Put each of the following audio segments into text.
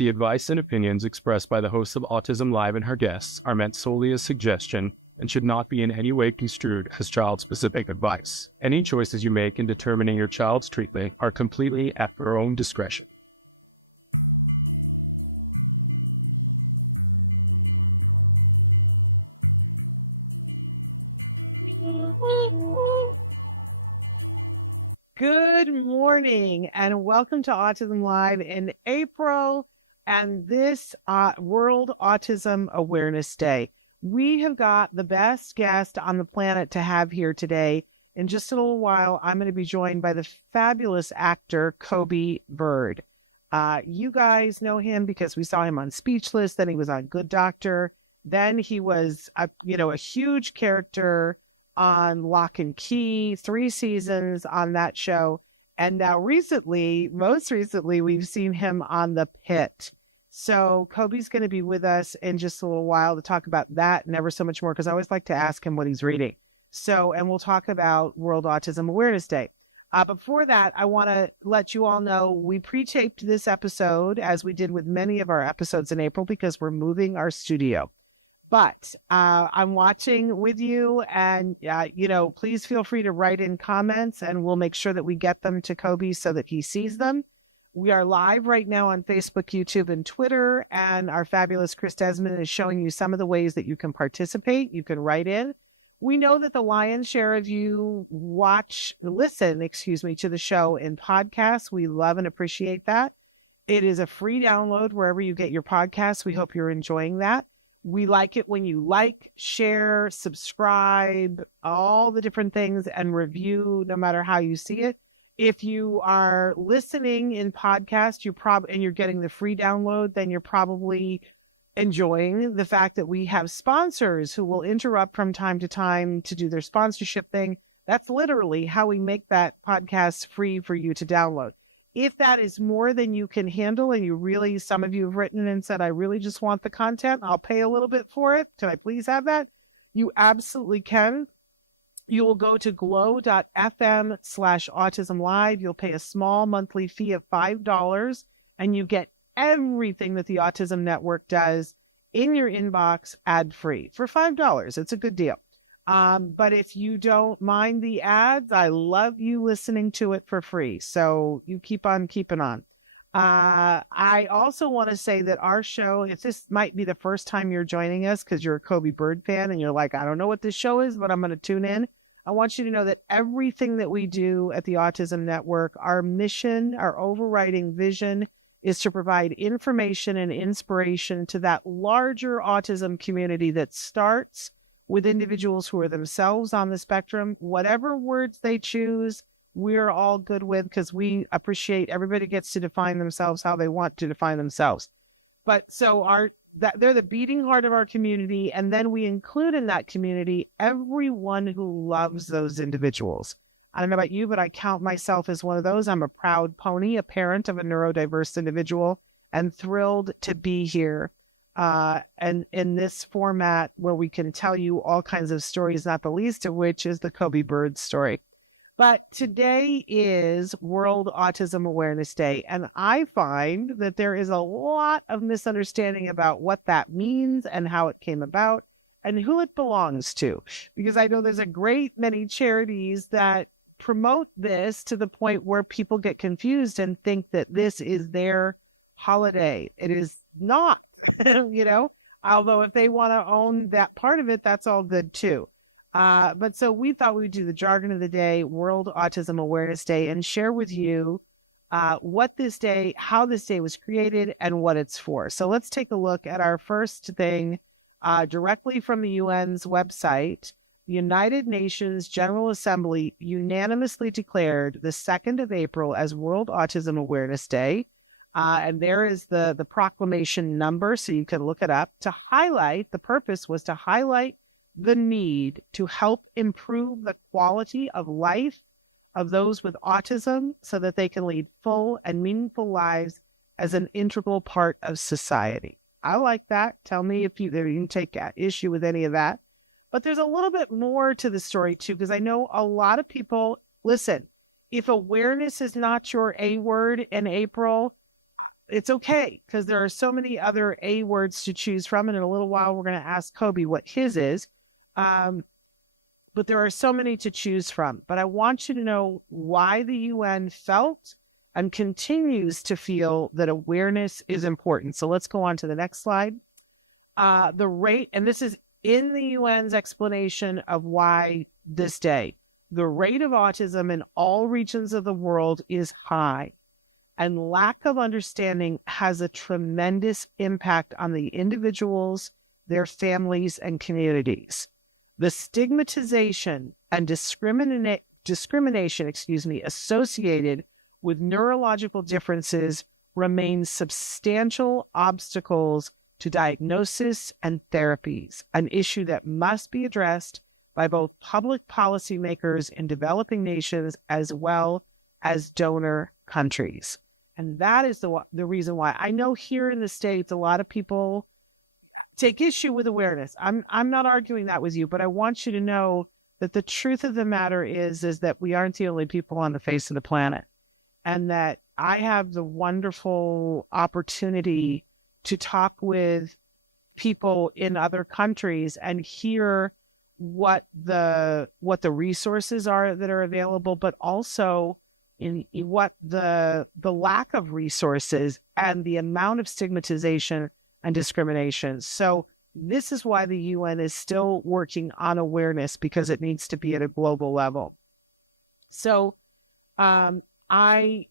The advice and opinions expressed by the hosts of Autism Live and her guests are meant solely as suggestion and should not be in any way construed as child-specific advice. Any choices you make in determining your child's treatment are completely at your own discretion. Good morning and welcome to Autism Live in April and this World Autism Awareness Day. We have got the best guest on the planet to have here today. In just a little while, I'm going to be joined by the fabulous actor Coby Bird. You guys know him because we saw him on Speechless, then he was on Good Doctor, then he was a huge character on Lock and Key, 3 seasons on that show. And now most recently, we've seen him on the Pitt. So Coby's going to be with us in just a little while to talk about that and ever so much more, because I always like to ask him what he's reading. And we'll talk about World Autism Awareness Day. Before that, I want to let you all know we pre-taped this episode, as we did with many of our episodes in April, because we're moving our studio. But I'm watching with you, and, please feel free to write in comments, and we'll make sure that we get them to Coby so that he sees them. We are live right now on Facebook, YouTube, and Twitter, and our fabulous Chris Desmond is showing you some of the ways that you can participate. You can write in. We know that the lion's share of you listen to the show in podcasts. We love and appreciate that. It is a free download wherever you get your podcasts. We hope you're enjoying that. We like it when you like, share, subscribe, all the different things, and review, no matter how you see it. If you are listening in podcast, and you're getting the free download, then you're probably enjoying the fact that we have sponsors who will interrupt from time to time to do their sponsorship thing. That's literally how we make that podcast free for you to download. If that is more than you can handle, and some of you have written and said, I really just want the content, I'll pay a little bit for it, can I please have that? You absolutely can. You will go to glow.fm/autismlive. You'll pay a small monthly fee of $5, and you get everything that the Autism Network does in your inbox ad-free for $5. It's a good deal. But if you don't mind the ads, I love you listening to it for free. So you keep on keeping on. I also want to say that our show, if this might be the first time you're joining us because you're a Coby Bird fan and you're like, I don't know what this show is, but I'm going to tune in. I want you to know that everything that we do at the Autism Network, our mission, our overriding vision is to provide information and inspiration to that larger autism community that starts with individuals who are themselves on the spectrum. Whatever words they choose, we're all good with, because we appreciate everybody gets to define themselves how they want to define themselves. But they're the beating heart of our community, and then we include in that community everyone who loves those individuals. I don't know about you, but I count myself as one of those. I'm a proud pony, a parent of a neurodiverse individual, and thrilled to be here. And in this format where we can tell you all kinds of stories, not the least of which is the Coby Bird story. But today is World Autism Awareness Day, and I find that there is a lot of misunderstanding about what that means and how it came about and who it belongs to. Because I know there's a great many charities that promote this to the point where people get confused and think that this is their holiday. It is not. Although if they want to own that part of it, that's all good too. But so we thought we'd do the jargon of the day, World Autism Awareness Day, and share with you how this day was created and what it's for. So let's take a look at our first thing directly from the UN's website. The United Nations General Assembly unanimously declared the 2nd of April as World Autism Awareness Day. And there is the proclamation number, so you can look it up. The purpose was to highlight the need to help improve the quality of life of those with autism so that they can lead full and meaningful lives as an integral part of society. I like that. Tell me if you can take issue with any of that. But there's a little bit more to the story, too, because I know a lot of people, listen, if awareness is not your A word in April, it's okay because there are so many other A words to choose from. And in a little while, we're going to ask Coby what his is. But there are so many to choose from. But I want you to know why the UN felt and continues to feel that awareness is important. So let's go on to the next slide. The rate, and this is in the UN's explanation of why this day, the rate of autism in all regions of the world is high, and lack of understanding has a tremendous impact on the individuals, their families, and communities. The stigmatization and discrimination, associated with neurological differences remain substantial obstacles to diagnosis and therapies, an issue that must be addressed by both public policymakers in developing nations as well as donor countries. And that is the reason why. I know here in the States, a lot of people take issue with awareness. I'm not arguing that with you, but I want you to know that the truth of the matter is that we aren't the only people on the face of the planet. And that I have the wonderful opportunity to talk with people in other countries and hear what the resources are that are available, but also in what the lack of resources and the amount of stigmatization and discrimination. So this is why the UN is still working on awareness, because it needs to be at a global level. So I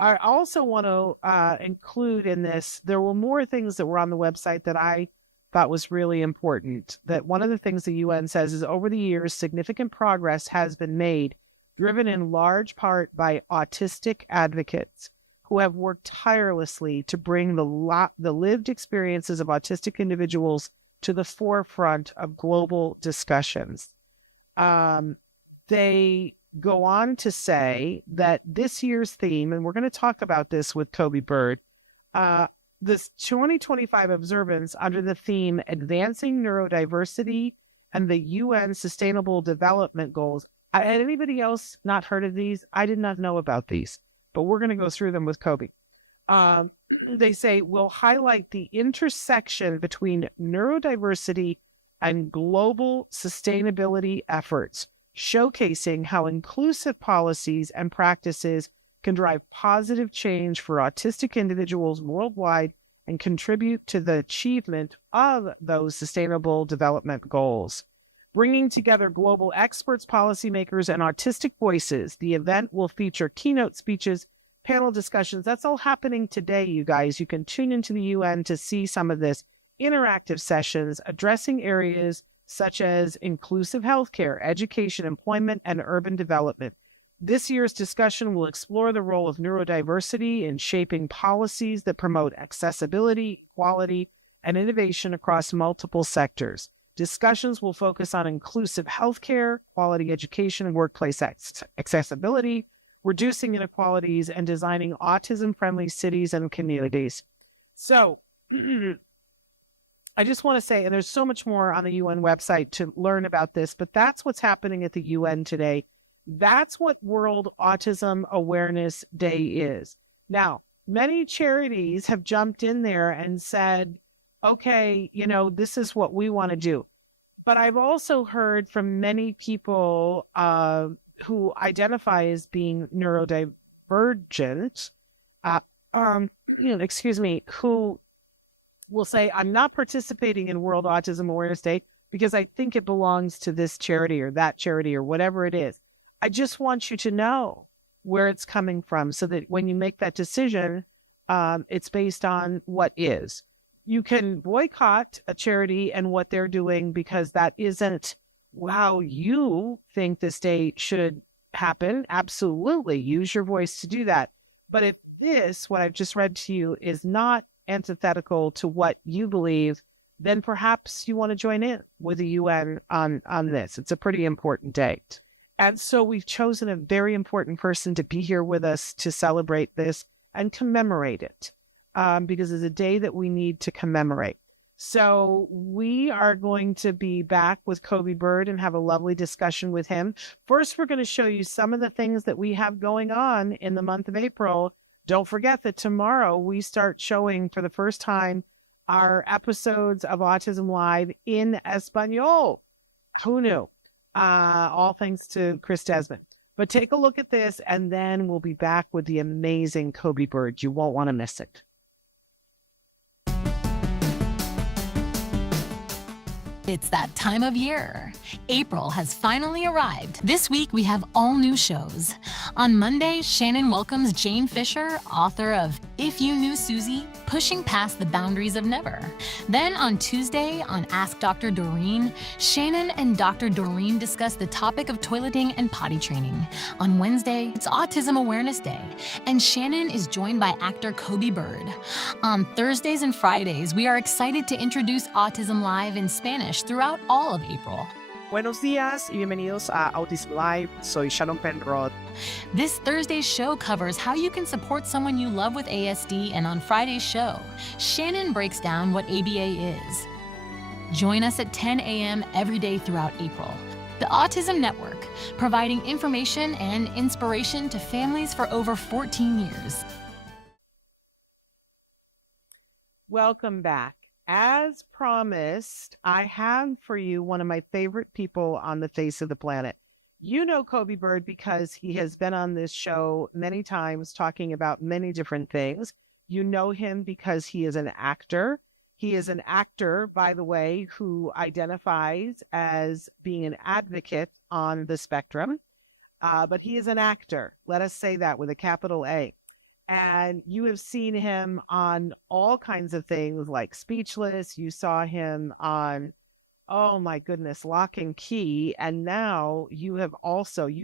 also want to include in this, there were more things that were on the website that I thought was really important. That one of the things the UN says is over the years, significant progress has been made, driven in large part by autistic advocates who have worked tirelessly to bring the lived experiences of autistic individuals to the forefront of global discussions. They go on to say that this year's theme, and we're going to talk about this with Coby Bird, this 2025 observance under the theme Advancing Neurodiversity and the UN Sustainable Development Goals. Had anybody else not heard of these? I did not know about these, but we're going to go through them with Coby. They say we'll highlight the intersection between neurodiversity and global sustainability efforts, showcasing how inclusive policies and practices can drive positive change for autistic individuals worldwide and contribute to the achievement of those sustainable development goals. Bringing together global experts, policymakers, and autistic voices, the event will feature keynote speeches, panel discussions. That's all happening today, you guys. You can tune into the UN to see some of this. Interactive sessions addressing areas such as inclusive healthcare, education, employment, and urban development. This year's discussion will explore the role of neurodiversity in shaping policies that promote accessibility, equality, and innovation across multiple sectors. Discussions will focus on inclusive healthcare, quality education, and workplace accessibility, reducing inequalities, and designing autism-friendly cities and communities. So, I just want to say, and there's so much more on the UN website to learn about this, but that's what's happening at the UN today. That's what World Autism Awareness Day is. Now, many charities have jumped in there and said, okay, this is what we want to do. But I've also heard from many people who identify as being neurodivergent, who will say, I'm not participating in World Autism Awareness Day because I think it belongs to this charity or that charity or whatever it is. I just want you to know where it's coming from so that when you make that decision, it's based on what is. You can boycott a charity and what they're doing because that isn't how you think this day should happen. Absolutely. Use your voice to do that. But if this, what I've just read to you, is not antithetical to what you believe, then perhaps you want to join in with the UN on this. It's a pretty important date. And so we've chosen a very important person to be here with us to celebrate this and commemorate it. Because it's a day that we need to commemorate. So we are going to be back with Coby Bird and have a lovely discussion with him. First, we're going to show you some of the things that we have going on in the month of April Don't forget that tomorrow we start showing for the first time our episodes of Autism Live in Espanol. Who knew? All thanks to Chris Desmond. But take a look at this, and then we'll be back with the amazing Coby Bird. You won't want to miss it. It's that time of year. April has finally arrived. This week we have all new shows. On Monday, Shannon welcomes Jane Fisher, author of If You Knew Susie, Pushing Past the Boundaries of Never. Then on Tuesday, on Ask Dr. Doreen, Shannon and Dr. Doreen discuss the topic of toileting and potty training. On Wednesday, it's Autism Awareness Day, and Shannon is joined by actor Coby Bird. On Thursdays and Fridays, we are excited to introduce Autism Live in Spanish throughout all of April. Buenos días y bienvenidos a Autism Live. Soy Shannon Penrod. This Thursday's show covers how you can support someone you love with ASD, and on Friday's show, Shannon breaks down what ABA is. Join us at 10 a.m. every day throughout April. The Autism Network, providing information and inspiration to families for over 14 years. Welcome back. As promised, I have for you one of my favorite people on the face of the planet. You know Coby Bird because he has been on this show many times talking about many different things. You know him because he is an actor. He is an actor, by the way, who identifies as being an advocate on the spectrum. But he is an actor. Let us say that with a capital A. And you have seen him on all kinds of things like Speechless. You saw him on, oh my goodness, Lock and Key. And now you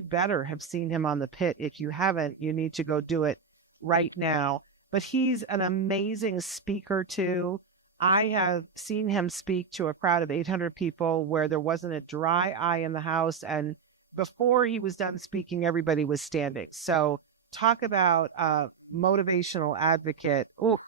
better have seen him on the Pitt. If you haven't, you need to go do it right now. But he's an amazing speaker too. I have seen him speak to a crowd of 800 people where there wasn't a dry eye in the house. And before he was done speaking, everybody was standing. So talk about motivational advocate. Ooh,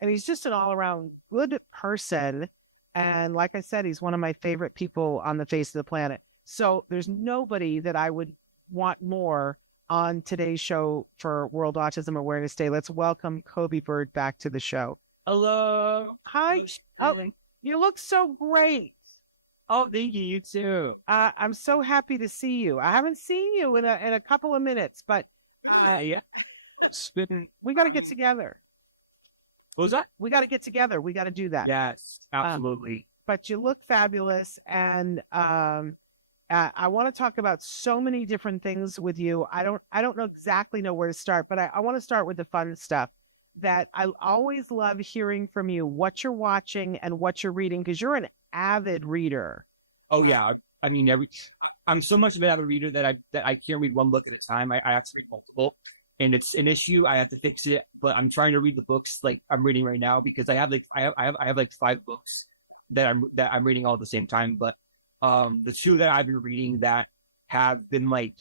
and he's just an all-around good person. And like I said, he's one of my favorite people on the face of the planet. So there's nobody that I would want more on today's show for World Autism Awareness Day. Let's welcome Coby Bird back to the show. Hello. Hi. Oh, you look so great. Oh, thank you. You too. I'm so happy to see you. I haven't seen you in a couple of minutes, but Yeah. we got to get together. What was that? We got to get together. We got to do that. Yes, absolutely. But you look fabulous. And I want to talk about so many different things with you. I don't know exactly know where to start, but I want to start with the fun stuff that I always love hearing from you, what you're watching and what you're reading, because you're an avid reader. Oh yeah. I mean, I'm so much of an avid reader that I can't read one book at a time. I have to read multiple, and it's an issue. I have to fix it. But I'm trying to read the books like I'm reading right now because I have like 5 books that I'm reading all at the same time. But the 2 that I've been reading that have been like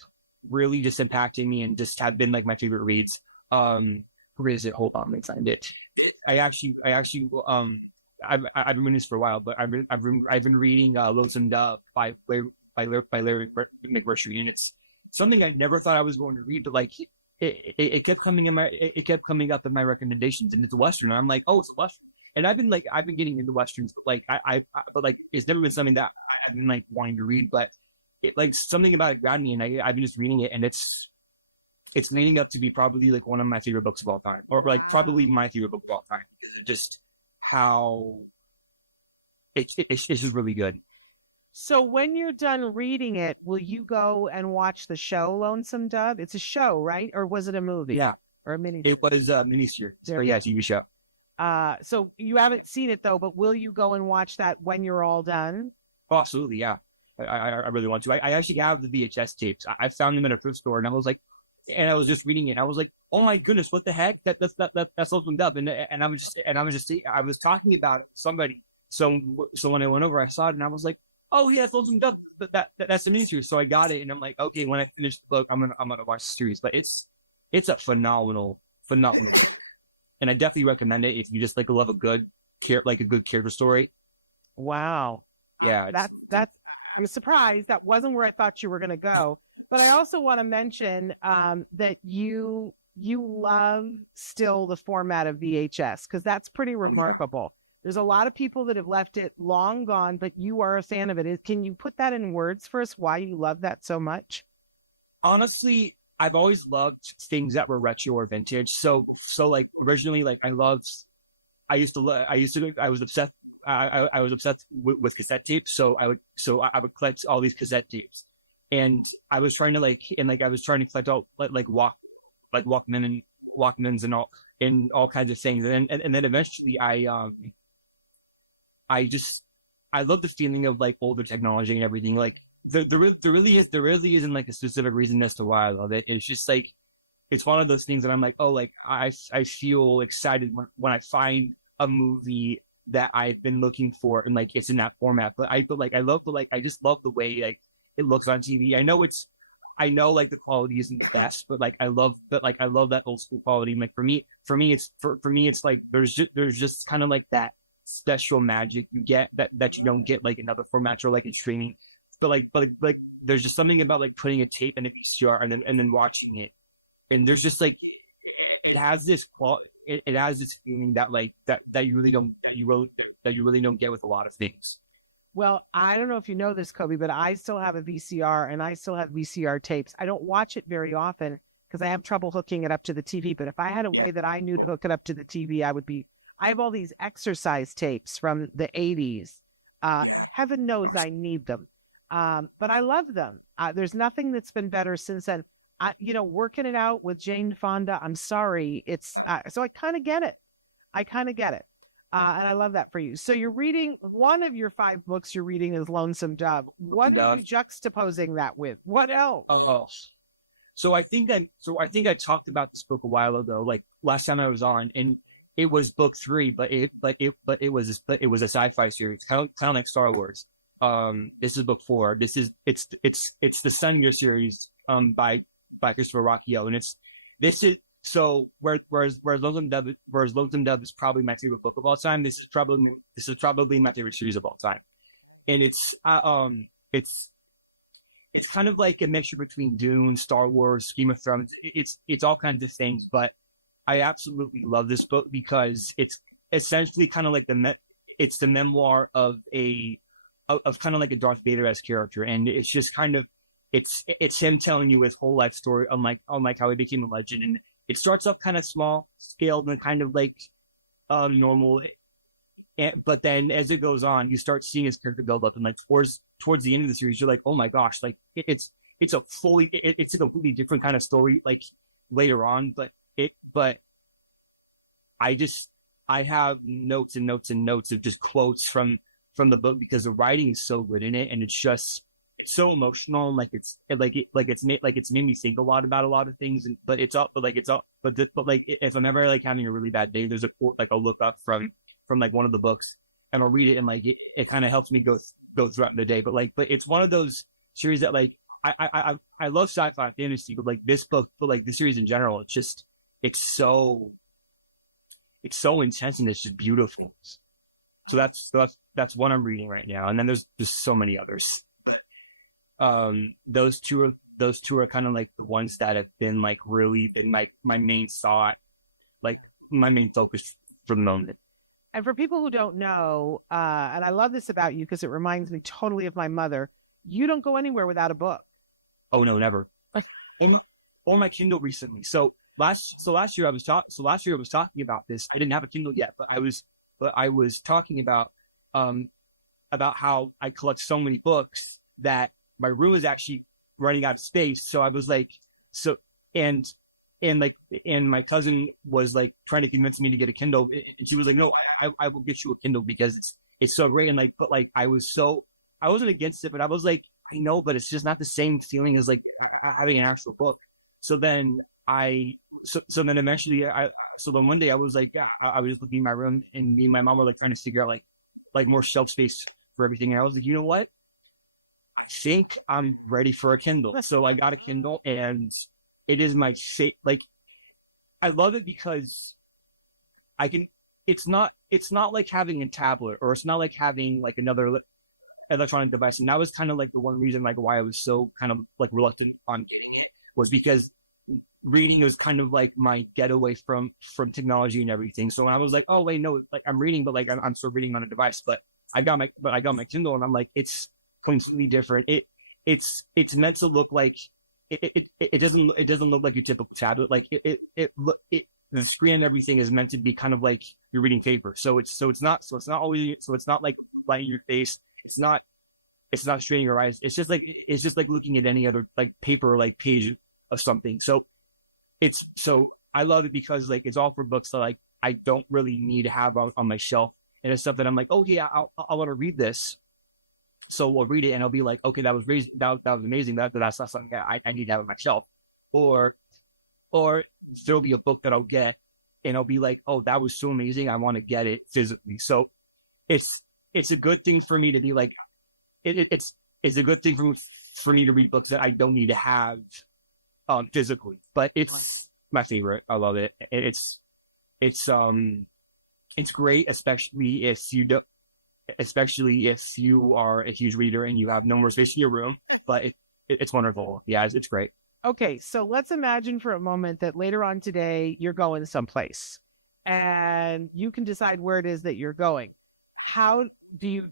really just impacting me and just have been like my favorite reads. Where is it? Hold on, let me find it. I've been reading this for a while, but I've been reading Lonesome Dove by Larry McMurtry, and it's something I never thought I was going to read, but like it kept coming up in my recommendations, and it's a Western. And I'm like, oh, it's a Western, and I've been getting into Westerns, but like but like it's never been something that I've been like wanting to read, but it like something about it grabbed me, and I've been just reading it, and it's leading up to be probably like one of my favorite books of all time, or like probably my favorite book of all time. Just how it's just really good. So when you're done reading it, will you go and watch the show Lonesome Dove? It's a show, right? Or was it a movie? Yeah. Or a mini? It was a miniseries. Or yeah, TV show. So you haven't seen it though, but will you go and watch that when you're all done? Oh, absolutely, yeah. I really want to. I actually have the VHS tapes. I found them in a thrift store, and I was like, and I was just reading it. And I was like, oh my goodness, what the heck? That's Lonesome Dove. And I was talking about somebody. So when I went over, I saw it, and I was like, oh yeah, it's Lonesome Dove. But that's the miniseries. So I got it, and I'm like, okay, when I finish the book, I'm gonna watch the series. But it's a phenomenal, and I definitely recommend it if you just like love a good character story. Wow. Yeah, that's. I was surprised. That wasn't where I thought you were going to go. But I also want to mention that you you love still the format of VHS, because that's pretty remarkable. There's a lot of people that have left it long gone, but you are a fan of it. Can you put that in words for us, why you love that so much? Honestly, I've always loved things that were retro or vintage. So like originally, like I was obsessed. I was obsessed with cassette tapes. So I would collect all these cassette tapes, and I was trying to collect all Walkmans and all kinds of things. And then eventually I love the feeling of like older technology and everything. Like there really isn't like a specific reason as to why I love it. It's just like, it's one of those things that I'm like, oh, like I feel excited when I find a movie that I've been looking for and like it's in that format. But I just love the way like it looks on TV. I know like the quality isn't the best, but like I love that old school quality. Like for me it's like there's just kind of like that special magic you get that you don't get like in other formats or like in streaming. But there's just something about like putting a tape in a VCR and then watching it, and there's just like it has this feeling that like that you really don't get with a lot of things. Well, I don't know if you know this, Coby, but I still have a VCR and I still have VCR tapes. I don't watch it very often because I have trouble hooking it up to the TV. But if I had a way that I knew to hook it up to the TV, I have all these exercise tapes from the 80s. Heaven knows I need them. But I love them. There's nothing that's been better since then. Working it out with Jane Fonda, I'm sorry. So I kind of get it. And I love that for you. So you're reading, one of your 5 books you're reading is Lonesome Dove. What are you juxtaposing that with? What else? Oh, so I think I talked about this book a while ago, like last time I was on, and it was book 3, but it was a sci-fi series, kind of like Star Wars. This is book 4. It's the Sun series, by Christopher Rocchio, and whereas Lonesome Dove is probably my favorite book of all time, this is probably my favorite series of all time. And it's kind of like a mixture between Dune, Star Wars, Game of Thrones. It's all kinds of things, but I absolutely love this book because it's essentially kind of like it's the memoir of kind of like a Darth Vader-esque character, and it's just kind of it's him telling you his whole life story, unlike how he became a legend. And it starts off kind of small scaled and kind of like normal, but then as it goes on, you start seeing his character build up, and like towards the end of the series, you're like, oh my gosh, like it's a completely different kind of story like later on, but I have notes and notes and notes of just quotes from the book because the writing is so good in it, and it's just so emotional, and it's made me think a lot about a lot of things, but if I'm ever like having a really bad day, there's a quote like I'll look up from like one of the books, and I'll read it, and like it kind of helps me go throughout the day. But it's one of those series that like I love sci-fi fantasy, but like this book, but like the series in general, it's so intense and it's just beautiful. So that's one I'm reading right now, and then there's just so many others. Those two are kind of like the ones that have been like really been my main thought, like my main focus for the moment. And for people who don't know, and I love this about you because it reminds me totally of my mother, you don't go anywhere without a book. Oh no, never. Or my Kindle recently. So last year I was talking about this. I didn't have a Kindle yet, but I was talking about how I collect so many books that my room is actually running out of space. So I was like, and my cousin was like trying to convince me to get a Kindle, and she was like, no, I will get you a Kindle because it's so great. And like, but like I wasn't against it, but I was like, I know, but it's just not the same feeling as like having an actual book. So then eventually one day I was like, I was looking in my room, and me and my mom were like trying to figure out like more shelf space for everything. And I was like, you know what? I think I'm ready for a Kindle. So I got a Kindle, and it is my like, I love it because it's not like having a tablet, or it's not like having like another electronic device. And that was kind of like the one reason like why I was so kind of like reluctant on getting it, was because reading was kind of like my getaway from technology and everything. So when I was like, oh wait, no, like I'm reading, but like I'm still reading on a device. But I got my Kindle, and I'm like, it's completely different. It's meant to look like it doesn't look like your typical tablet. Like the screen and everything is meant to be kind of like you're reading paper. So it's not like light in your face. It's not straining your eyes. It's just like looking at any other like paper or like page of something. So I love it because like it's all for books that like I don't really need to have on my shelf, and it's stuff that I'm like, oh yeah, I want to read this. So we'll read it and I'll be like, okay, that was amazing. That's not something I need to have on my shelf. Or there'll be a book that I'll get and I'll be like, oh, that was so amazing. I want to get it physically. So it's a good thing for me to be like, it's a good thing for me to read books that I don't need to have physically, but it's my favorite. I love it. It's great, especially if you are a huge reader and you have no more space in your room, but it's wonderful. Yeah, it's great. Okay, so let's imagine for a moment that later on today you're going someplace and you can decide where it is that you're going. How do you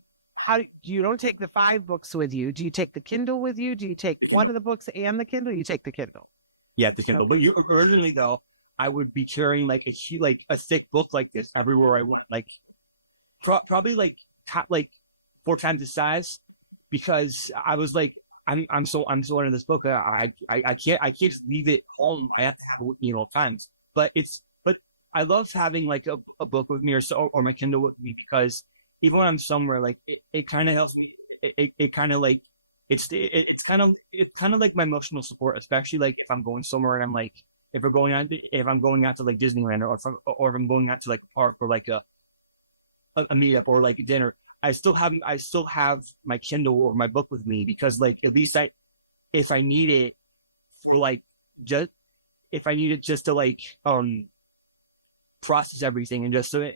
don't take the 5 books with you? Do you take the Kindle with you? Do you take one of the books and the Kindle? You take the Kindle. Yeah, the Kindle. But originally though, I would be carrying like a thick book like this everywhere I went, like probably like 4 times the size, because I was like, I'm so into this book. I can't just leave it home. I have to have it with me at all times. But I love having like a book with me or my Kindle with me, because even when I'm somewhere, like it kind of helps me. It kind of like it's kind of like my emotional support, especially like if I'm going somewhere and I'm like, if I'm going out to like Disneyland, or if I'm going out to like a park or like a meetup or like a dinner, I still have my Kindle or my book with me, because like at least if I need it for like just to like process everything and just to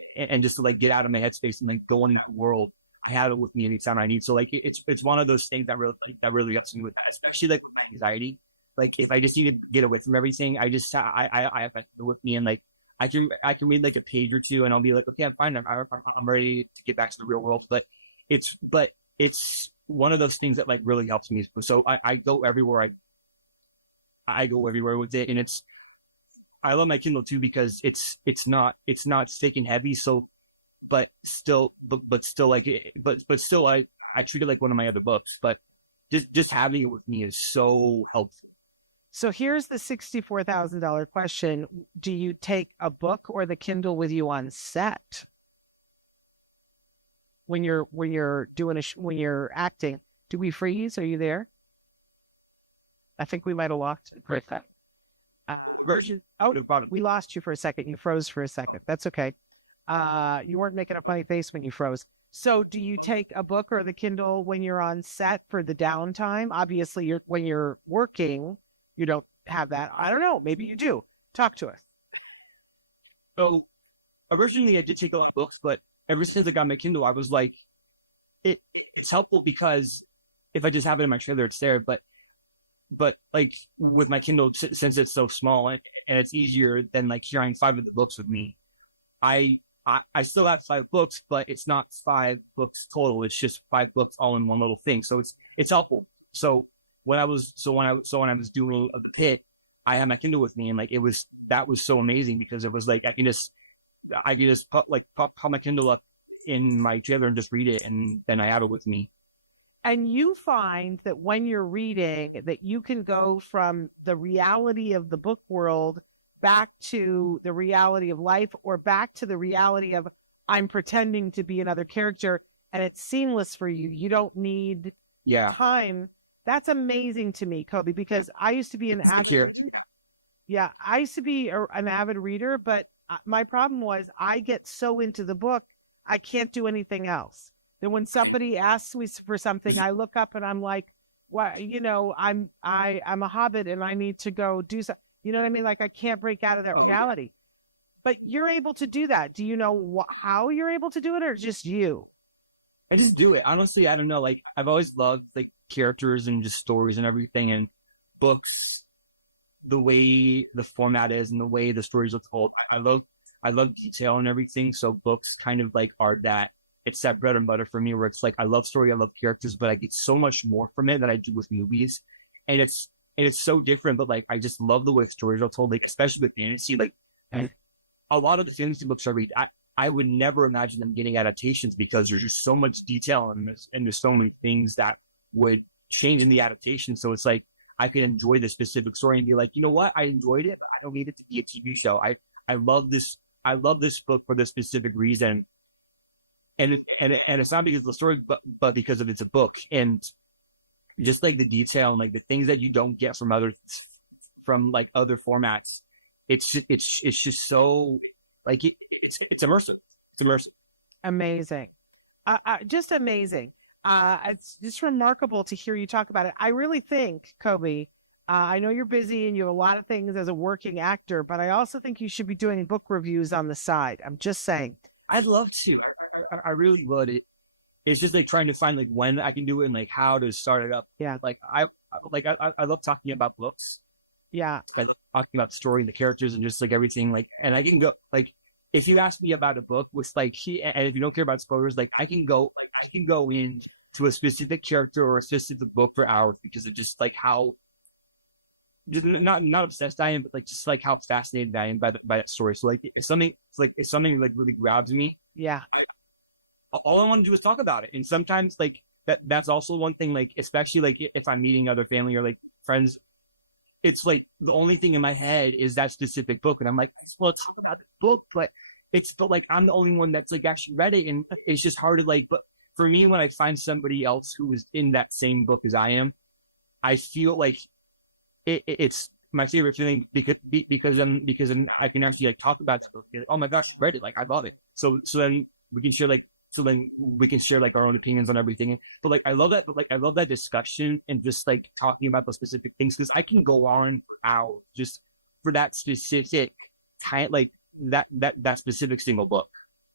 like get out of my headspace and like go into the world, I have it with me anytime I need. So like it's one of those things that really helps me with that, especially like with anxiety. Like if I just need to get away from everything, I have it with me, and like I can read like a page or two and I'll be like, okay, I'm fine. I'm ready to get back to the real world. But it's one of those things that like really helps me. So I go everywhere. I go everywhere with it, and I love my Kindle too, because it's not thick and heavy. So, but still I treat it like one of my other books. But just having it with me is so helpful. So here's the $64,000 question. Do you take a book or the Kindle with you on set? When you're when you're acting, do we freeze? Are you there? I think we might have lost it for a second. We lost you for a second. You froze for a second. That's okay. You weren't making a funny face when you froze. So do you take a book or the Kindle when you're on set for the downtime? Obviously, when you're working, you don't have that. I don't know. Maybe you do. Talk to us. So originally I did take a lot of books, but ever since I got my Kindle, I was like, it's helpful because if I just have it in my trailer, it's there. But like with my Kindle, since it's so small and it's easier than like carrying 5 of the books with me, I still have 5 books, but it's not 5 books total. It's just 5 books all in one little thing. So it's helpful. So when I was doing the Pitt, I had my Kindle with me, and like that was so amazing, because it was like I can just pop my Kindle up in my trailer and just read it, and then I have it with me. And you find that when you're reading, that you can go from the reality of the book world back to the reality of life, or back to the reality of I'm pretending to be another character, and it's seamless for you. You don't need time. That's amazing to me, Coby, because I used to be an avid reader, but my problem was I get so into the book, I can't do anything else. Then when somebody asks me for something, I look up and I'm like, well, I'm a hobbit and I need to go do something. You know what I mean? Like I can't break out of that reality. But you're able to do that. Do you know how you're able to do it, or just you? I just do it. Honestly, I don't know. Like I've always loved like characters and just stories and everything, and books the way the format is and the way the stories are told. I love detail and everything. So books kind of like are that, it's that bread and butter for me, where it's like, I love story, I love characters, but I get so much more from it than I do with movies. And it's so different, but like, I just love the way stories are told, like, especially with fantasy. Like, a lot of the fantasy books I read, I would never imagine them getting adaptations, because there's just so much detail in this, and there's so many things that would change in the adaptation. So it's like, I can enjoy the specific story and be like, you know what? I enjoyed it. I don't need it to be a TV show. I love this. I love this book for this specific reason. And it's not because of the story, but because of it's a book, and just like the detail and like the things that you don't get from like other formats. It's just so like it's immersive. It's immersive. Amazing. Just amazing. It's just remarkable to hear you talk about it. I really think, Coby, I know you're busy and you have a lot of things as a working actor, but I also think you should be doing book reviews on the side. I'm just saying. I'd love to. I really would. It's just like trying to find like when I can do it and like how to start it up. Yeah. Like I love talking about books. Yeah. I love talking about the story and the characters and just like everything. Like, and I can go like, if you ask me about a book with like, and if you don't care about spoilers, like I can go into a specific character or a specific book for hours, because it's just like how, not obsessed I am, but like just like how fascinated I am by that story. So like if something like really grabs me, yeah, all I want to do is talk about it. And sometimes like that's also one thing, like especially like if I'm meeting other family or like friends, it's like the only thing in my head is that specific book, and I'm like, I just want to talk about the book, but it's like I'm the only one that's like actually read it, and it's just hard to like. But for me, when I find somebody else who is in that same book as I am, I feel like it's my favorite feeling, because then I can actually like talk about the book. Like, oh my gosh, I read it, like I love it. So then we can share like our own opinions on everything. But like I love that discussion and just like talking about those specific things, because I can go on for hours just for that specific time, like that specific single book.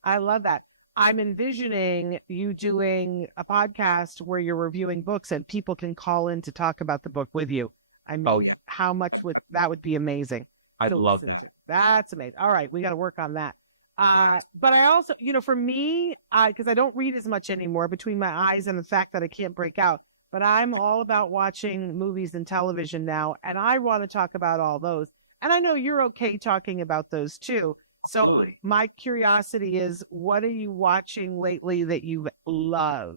I love that. I'm envisioning you doing a podcast where you're reviewing books and people can call in to talk about the book with you. I mean, how much that would be amazing. I'd love that. That's amazing. All right, we got to work on that. But I also, for me, because I don't read as much anymore, between my eyes and the fact that I can't break out, but I'm all about watching movies and television now, and I want to talk about all those. And I know you're okay talking about those too. So Totally. My curiosity is, what are you watching lately that you love?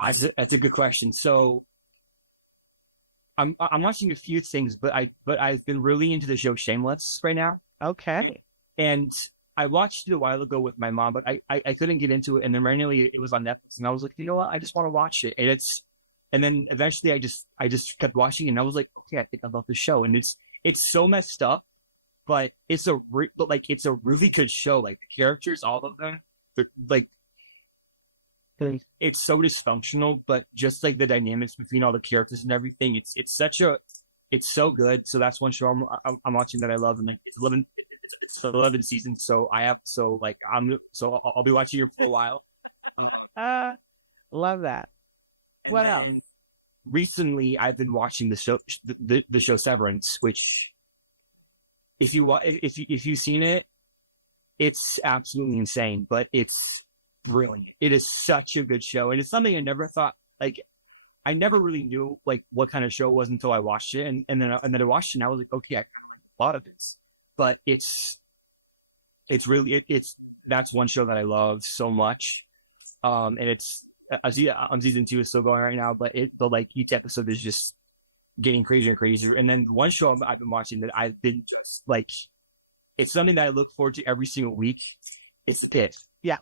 That's a good question. So I'm watching a few things, but I've been really into the show Shameless right now. Okay. And I watched it a while ago with my mom, but I couldn't get into it. And then randomly it was on Netflix, and I was like, you know what? I just want to watch it. And then eventually I just kept watching it, and I was like, okay, I think I love the show. And it's so messed up, but it's a really good show. Like the characters, all of them, they're like, it's so dysfunctional, but just like the dynamics between all the characters and everything, it's so good. So that's one show I'm watching that I love, and like it's 11 seasons. So I'll be watching it for a while. Love that. What else? And recently, I've been watching the show Severance, which if you've seen it, it's absolutely insane, but it's brilliant. It is such a good show, and it's something I never thought, like I never really knew like what kind of show it was until I watched it, and then I watched it, and I was like, okay, I like a lot of this, but it's that's one show that I love so much, and it's season 2 is still going right now, but like each episode is just getting crazier and crazier. And then one show I've been watching that I've been just like, it's something that I look forward to every single week. It's Pitt. Yeah.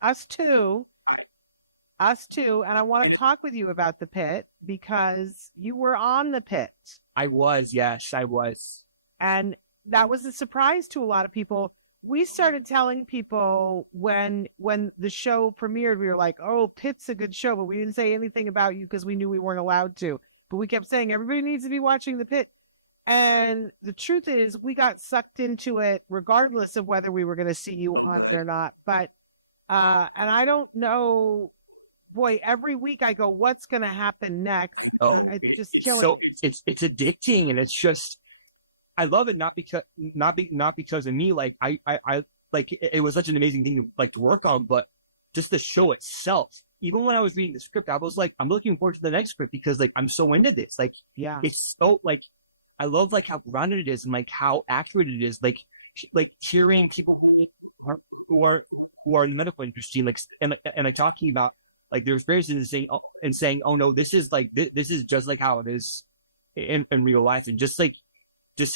Us too. And I want to talk with you about the Pitt, because you were on the Pitt. I was. Yes, I was. And that was a surprise to a lot of people. We started telling people when the show premiered, we were like, oh, Pitt's a good show, but we didn't say anything about you because we knew we weren't allowed to. But we kept saying everybody needs to be watching the Pitt. And the truth is, we got sucked into it regardless of whether we were going to see you on it or not. But and I don't know, boy, every week I go, what's going to happen next? Oh, it's just killing. So it's addicting, and it's just, I love it not because of me. Like I like it was such an amazing thing to work on, but just the show itself. Even when I was reading the script, I was like, I'm looking forward to the next script because like I'm so into this. Like, Yeah. it's so like I love like how grounded it is and like how accurate it is. Like cheering people who are in the medical industry, like and like talking about like there's various and saying, oh no, this is like this is just like how it is in real life, and just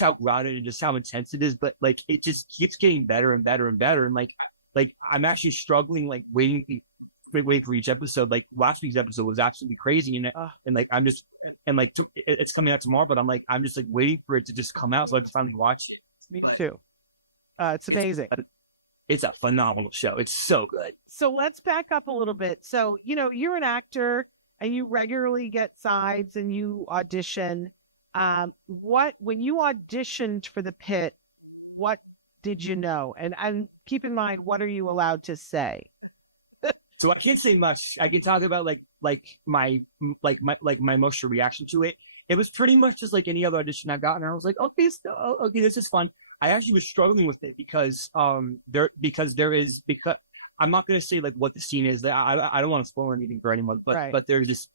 how grounded and just how intense it is, but like it just keeps getting better and better and better. And like I'm actually struggling, like waiting for each episode. Like last week's episode was absolutely crazy, and like I'm just like it's coming out tomorrow, but I'm just like waiting for it to just come out so I can finally watch it. Me too. It's amazing. It's a phenomenal show. It's so good. So let's back up a little bit. So, you're an actor and you regularly get sides and you audition. When you auditioned for the Pitt, what did you know? And keep in mind, what are you allowed to say? So I can't say much. I can talk about my emotional reaction to it. It was pretty much just like any other audition I've gotten. I was like, okay, this is fun. I actually was struggling with it because I'm not going to say like what the scene is. I don't want to spoil anything for anyone, but Right. but it's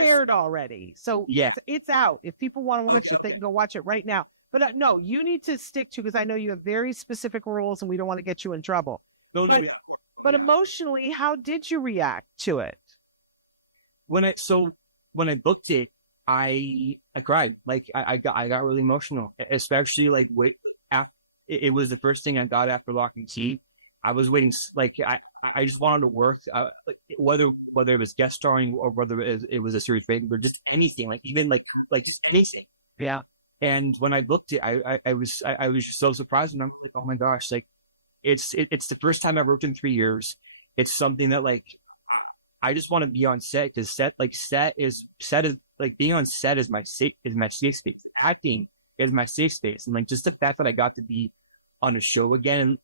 aired already, so yeah, it's out. If people want to watch it, they can go watch it right now. But no, you need to stick to, because I know you have very specific rules, and we don't want to get you in trouble. But emotionally, how did you react to it? When I booked it, I cried. Like I got really emotional, especially like it was the first thing I got after Lock and Key. I was waiting, like I just wanted to work, like whether it was guest starring or whether it was a series rating or just anything, like even like just anything. Yeah. And when I booked it, I was so surprised, and I'm like, oh my gosh, like it's the first time I've worked in 3 years. It's something that like I just want to be on set, because being on set is my safe space. Acting is my safe space, and like just the fact that I got to be on a show again, and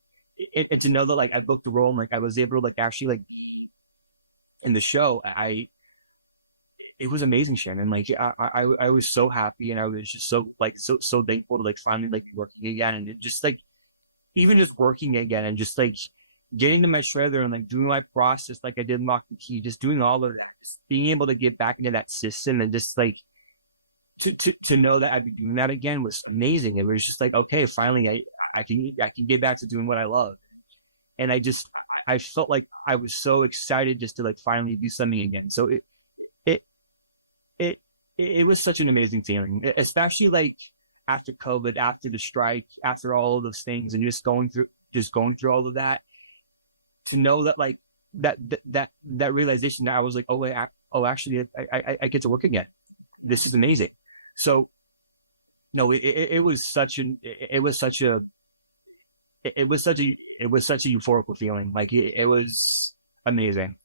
it to know that like I booked the role and like I was able to like actually like in the show, it was amazing, Shannon. Like I was so happy, and I was just so thankful to like finally like working again, and it just like even just working again and just like getting to my shredder and like doing my process like I did in Lock and Key, just doing all of that, just being able to get back into that system and just like to know that I'd be doing that again was amazing. It was just like, okay, finally I can get back to doing what I love. And I felt like I was so excited just to like finally do something again. So it was such an amazing feeling, especially like after COVID, after the strike, after all of those things, and just going through all of that, to know that like that realization that I was like, actually I get to work again. This is amazing. So no, it was such a euphorical feeling. Like it was amazing.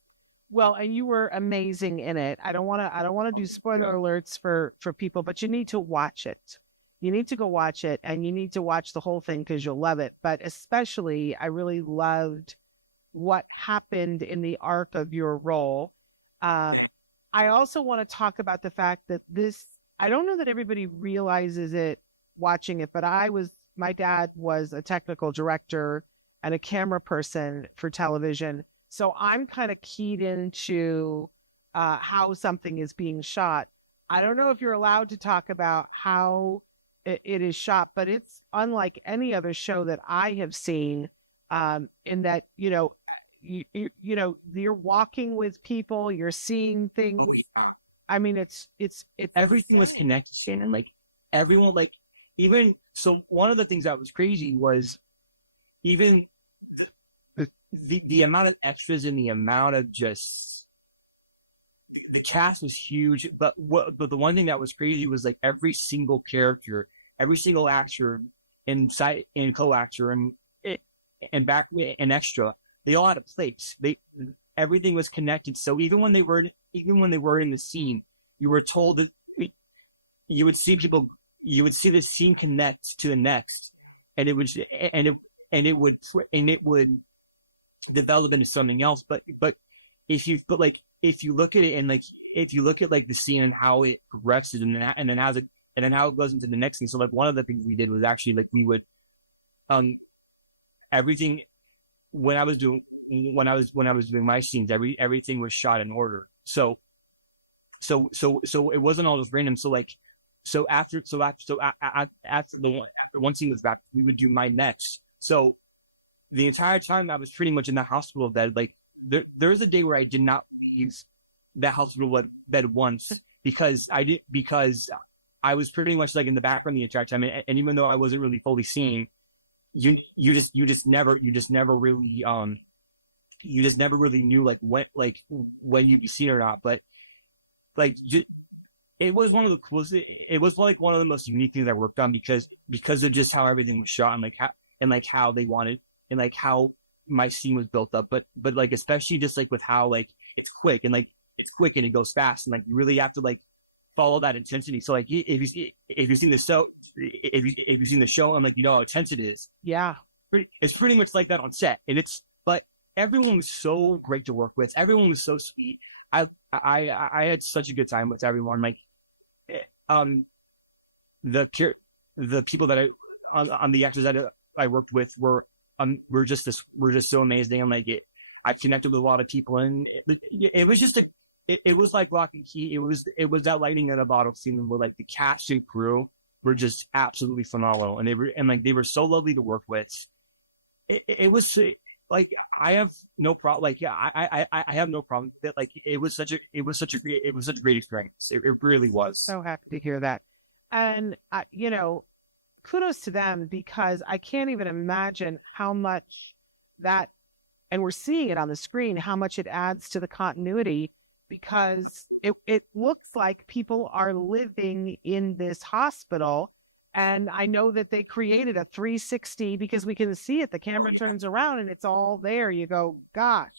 Well, and you were amazing in it. I don't want to do spoiler alerts for people, but you need to watch it. You need to go watch it, and you need to watch the whole thing because you'll love it. But especially, I really loved what happened in the arc of your role. I also want to talk about the fact that I don't know that everybody realizes it watching it, but my dad was a technical director and a camera person for television. So I'm kind of keyed into how something is being shot. I don't know if you're allowed to talk about how it is shot, but it's unlike any other show that I have seen, in that, you're walking with people, you're seeing things. Oh, yeah. I mean, it's everything was connected, Shannon. Like everyone, like even so. One of the things that was crazy was even the amount of extras and the amount of just the cast was huge. But the one thing that was crazy was like every single character, every single actor, and co-actor, and back and extra, they all had a place. Everything was connected. So even when they were in the scene, you were told that you would see the scene connect to the next, and it would develop into something else. But if you look at it, and like if you look at like the scene and how it progresses, and then has and then how it goes into the next thing. So like one of the things we did was actually like we would everything when I was doing my scenes, everything was shot in order. So it wasn't all just random. So like after one scene was back, we would do my next. So the entire time I was pretty much in that hospital bed. Like there was a day where I did not leave that hospital bed once because I was pretty much like in the background the entire time. And even though I wasn't really fully seen, you just never really knew like when you'd be seen or not. But like it was one of the coolest. It was like one of the most unique things I worked on because of just how everything was shot and how they wanted and like how my scene was built up. But like especially just like with how like it's quick and it goes fast and like you really have to like follow that intensity. So like if you've seen the show, I'm like, you know how intense it is. Yeah, it's pretty much like that on set, and but everyone was so great to work with. Everyone was so sweet. I had such a good time with everyone. Like, the people that on the actors that I worked with were just so amazing. And like I connected with a lot of people, and it was just it was like Lock and Key. It was that lightning in a bottle scene where like the cast and crew were just absolutely phenomenal, and they were so lovely to work with. It was like I have no problem. Like yeah, I have no problem with it. Like it was such a great experience. It really was. So happy to hear that, and you know, kudos to them because I can't even imagine how much that, and we're seeing it on the screen, how much it adds to the continuity. Because it looks like people are living in this hospital. And I know that they created a 360 because we can see it. The camera turns around and it's all there. You go, gosh,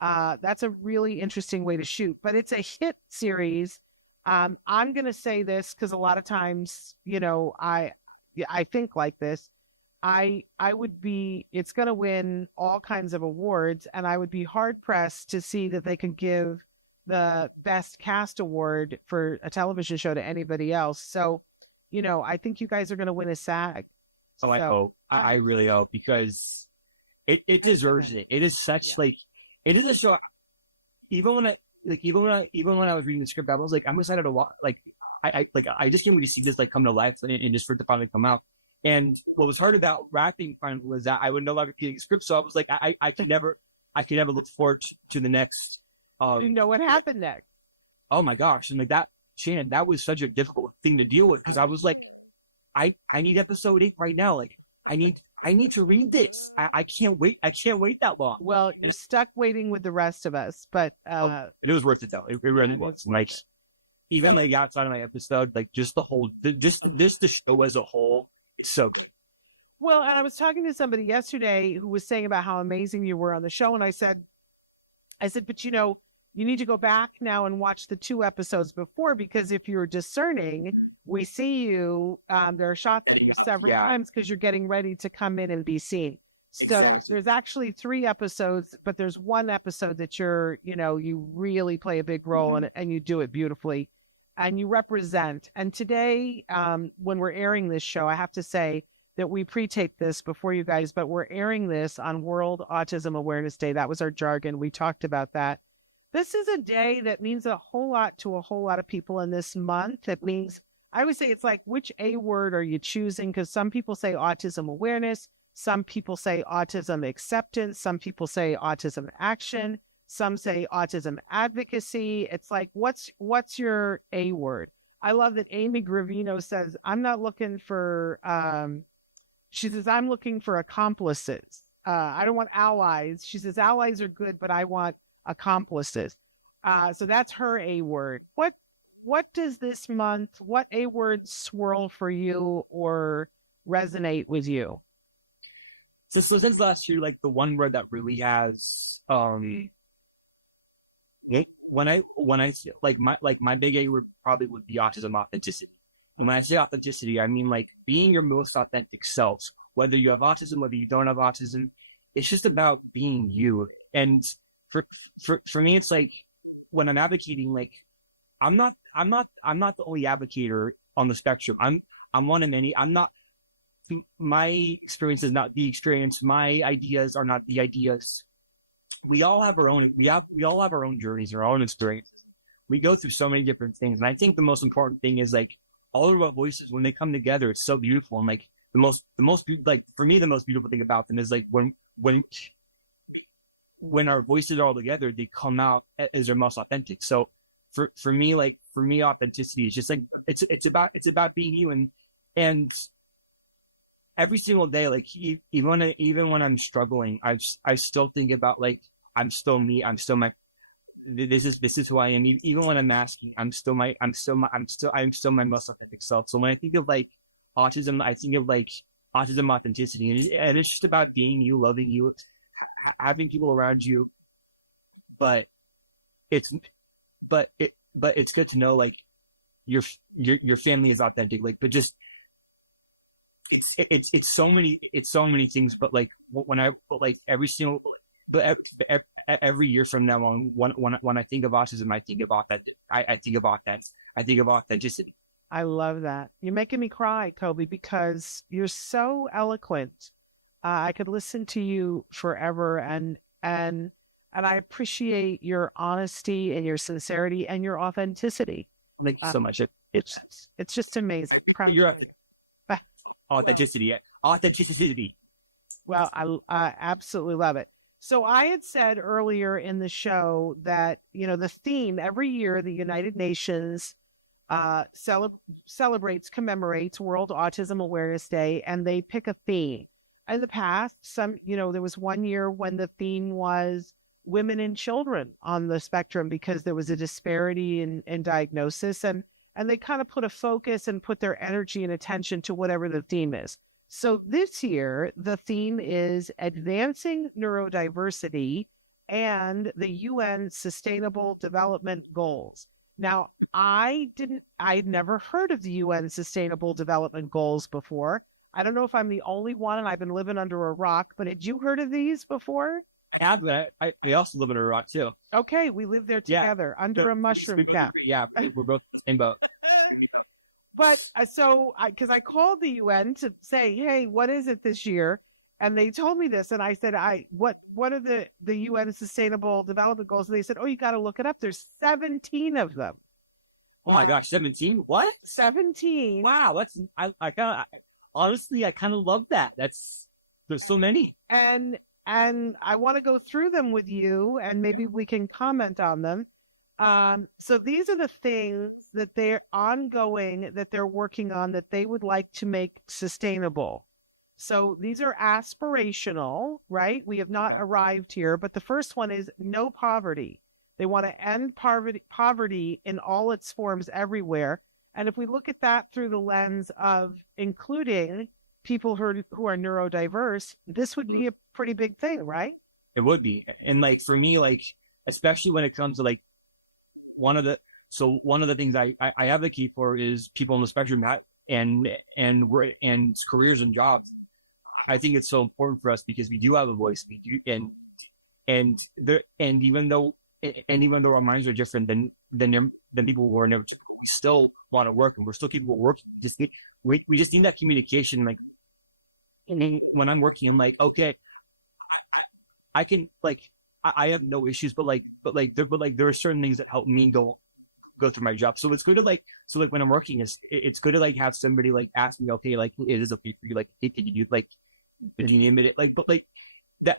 that's a really interesting way to shoot. But it's a hit series. I'm going to say this because a lot of times, you know, I think like this. It's going to win all kinds of awards. And I would be hard pressed to see that they could give the best cast award for a television show to anybody else. So, you know, I think you guys are going to win a SAG. Oh, I hope. I really hope because it deserves it. It is such like, it is a show. Even when I was reading the script, I was like, I'm excited to watch. Like, I just can't wait to see this like come to life and just for it to finally come out. And what was hard about wrapping finally was that I would no longer reading the script. So I was like, I could never look forward to the next. You know what happened next? Oh my gosh. And like that, Shannon, that was such a difficult thing to deal with because I was like, I need episode 8 right now. Like I need to read this. I can't wait. I can't wait that long. Well, you're stuck waiting with the rest of us, but it was worth it though. It really was. Like even like outside of my episode, like just the whole, the show as a whole, it's so good. Well, and I was talking to somebody yesterday who was saying about how amazing you were on the show. And I said, but you know, you need to go back now and watch the 2 episodes before, because if you're discerning, we see you, there are shots of you several times because you're getting ready to come in and be seen. So there's actually 3 episodes, but there's 1 episode that you really play a big role in it and you do it beautifully and you represent. And today, when we're airing this show, I have to say that we pre-taped this before you guys, but we're airing this on World Autism Awareness Day. That was our jargon. We talked about that. This is a day that means a whole lot to a whole lot of people in this month. It means, I would say it's like, which A word are you choosing? Because some people say autism awareness. Some people say autism acceptance. Some people say autism action. Some say autism advocacy. It's like, what's your A word? I love that Amy Gravino says, I'm not looking for, she says, I'm looking for accomplices. I don't want allies. She says, allies are good, but I want accomplices. So that's her A word. What does this month, what A word swirl for you or resonate with you? So since last year, like the one word that really has, when I say my big A word probably would be autism authenticity. And when I say authenticity, I mean like being your most authentic self, whether you have autism, whether you don't have autism. It's just about being you. And for me, it's like when I'm advocating, like I'm not the only advocator on the spectrum. I'm one of many. I'm not. My experience is not the experience. My ideas are not the ideas. We all have our own. We all have our own journeys, our own experiences. We go through so many different things, and I think the most important thing is like all of our voices when they come together. It's so beautiful, and like the most like for me, the most beautiful thing about them is like when our voices are all together, they come out as their most authentic. So for me, authenticity is just like it's about being you, and every single day, like even when I'm struggling, I still think about like I'm still me, I'm still my. This is who I am. Even when I'm masking, I'm still my most authentic self. So when I think of like autism, I think of like autism authenticity, and it's just about being you, loving you, having people around you. But it's good to know like your family is authentic. Like, but just it's so many things. But like every year from now on, when I think of autism, I think about that. I think of authenticity. I love that. You're making me cry, Coby, because you're so eloquent. I could listen to you forever, and I appreciate your honesty and your sincerity and your authenticity. Thank you so much. It's just amazing. You're authenticity. Well, I absolutely love it. So I had said earlier in the show that, the theme every year, the United Nations commemorates World Autism Awareness Day, and they pick a theme. In the past, there was one year when the theme was women and children on the spectrum because there was a disparity in diagnosis, and they kind of put a focus and put their energy and attention to whatever the theme is. So this year, the theme is advancing neurodiversity and the UN Sustainable Development Goals. Now, I'd never heard of the UN Sustainable Development Goals before. I don't know if I'm the only one and I've been living under a rock, but had you heard of these before? I also live under a rock too. Okay, we live there together under a mushroom cap. Yeah, we're both in the same boat. But because I called the UN to say, hey, what is it this year? And they told me this. And I said, what are the UN Sustainable Development Goals? And they said, oh, you got to look it up. There's 17 of them. Oh my gosh, 17? What? 17. Wow. Honestly, I kind of love that. There's so many. And I want to go through them with you, and maybe we can comment on them. So these are the things that they're ongoing, that they're working on, that they would like to make sustainable. So these are aspirational, right? We have not arrived here, but the first one is no poverty. They want to end poverty in all its forms everywhere. And if we look at that through the lens of including people who are neurodiverse, this would be a pretty big thing, right? It would be. And like for me, like especially when it comes to like one of the things I advocate for is people on the spectrum and careers and jobs. I think it's so important for us because we do have a voice. We do, and even though our minds are different than people who are never, we still want to work and we're still capable of working. We just need that communication. Like when I'm working, I'm like, okay, I can like. I have no issues, but there are certain things that help me go through my job. So it's good to when I'm working, it's good to like have somebody like ask me, okay, like it is okay for you, like hey, can you do like can you admit it,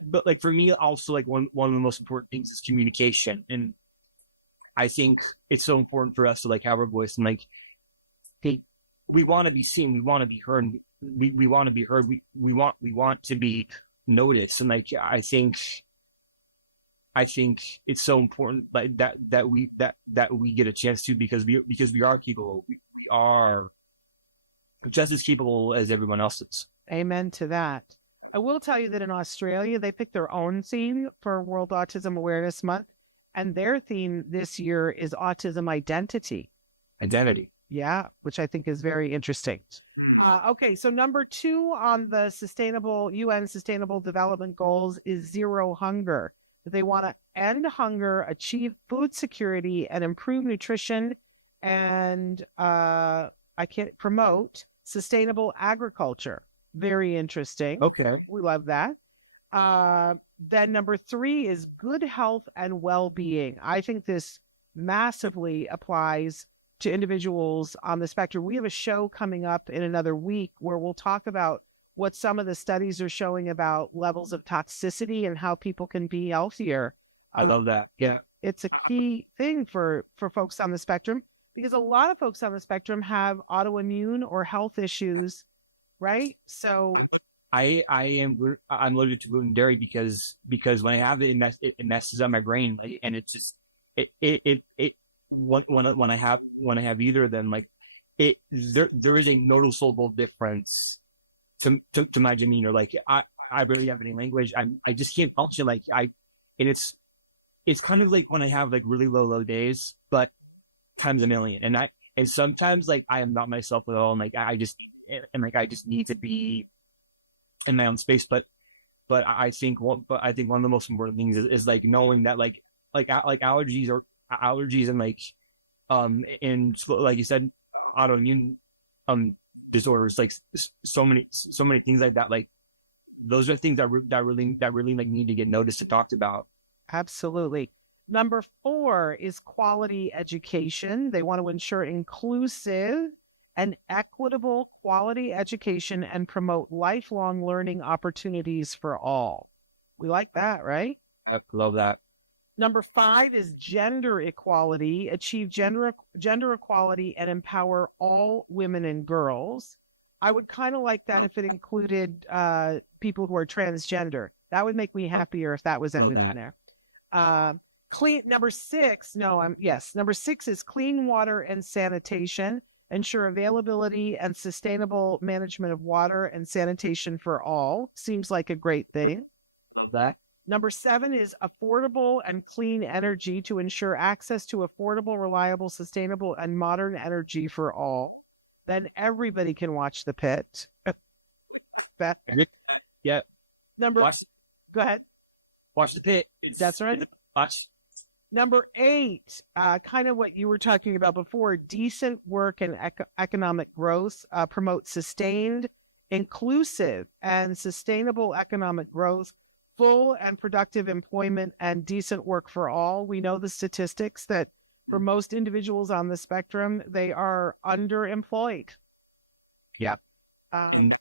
but for me also like one of the most important things is communication, and I think it's so important for us to like have our voice and like hey, we want to be seen, we want to be heard, we want to be heard, we want to be noticed, and like I think it's so important that we get a chance to because we are capable. We are just as capable as everyone else is. Amen to that. I will tell you that in Australia, they picked their own theme for World Autism Awareness Month, and their theme this year is autism identity. Identity. Yeah, which I think is very interesting. Okay, so number 2 on the UN Sustainable Development Goals is zero hunger. They want to end hunger, achieve food security, and improve nutrition. And promote sustainable agriculture. Very interesting. Okay. We love that. Then number 3 is good health and well-being. I think this massively applies to individuals on the spectrum. We have a show coming up in another week where we'll talk about what some of the studies are showing about levels of toxicity and how people can be healthier. I love that. Yeah. It's a key thing for folks on the spectrum, because a lot of folks on the spectrum have autoimmune or health issues, right? So I'm allergic to gluten and dairy because when I have it, it messes up my brain. Like, and it's just, when I have either of them, like there is a noticeable difference to my demeanor. Like I barely have any language. I just can't function. And it's kind of like when I have like really low days, but times a million. And sometimes like I am not myself at all. And I just need to be in my own space. But I think one of the most important things is like knowing that like allergies and like like you said, autoimmune disorders, like so many things like that. Like those are things that really like need to get noticed and talked about. Absolutely. Number 4 is quality education. They want to ensure inclusive and equitable quality education and promote lifelong learning opportunities for all. We like that, right? I love that. Number 5 is gender equality. Achieve gender equality and empower all women and girls. I would kind of like that if it included people who are transgender. That would make me happier if that was in there. Number 6 is clean water and sanitation. Ensure availability and sustainable management of water and sanitation for all. Seems like a great thing. Love that. Number 7 is affordable and clean energy, to ensure access to affordable, reliable, sustainable, and modern energy for all. Then everybody can watch the Pitt. Beth? Yeah. Go ahead. Watch the Pitt. That's right. Watch. Number 8, kind of what you were talking about before, decent work and economic growth. Promote sustained, inclusive, and sustainable economic growth, full and productive employment, and decent work for all. We know the statistics that for most individuals on the spectrum, they are underemployed. Yeah. And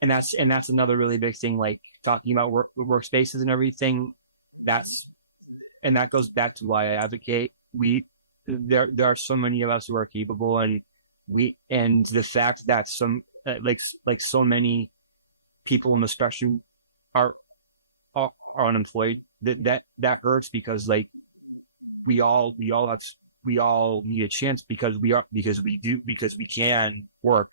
that's another really big thing, like talking about workspaces and everything. And that goes back to why I advocate. There are so many of us who are capable, and the fact that some so many people in the spectrum are unemployed, that hurts, because like we all need a chance because we can work.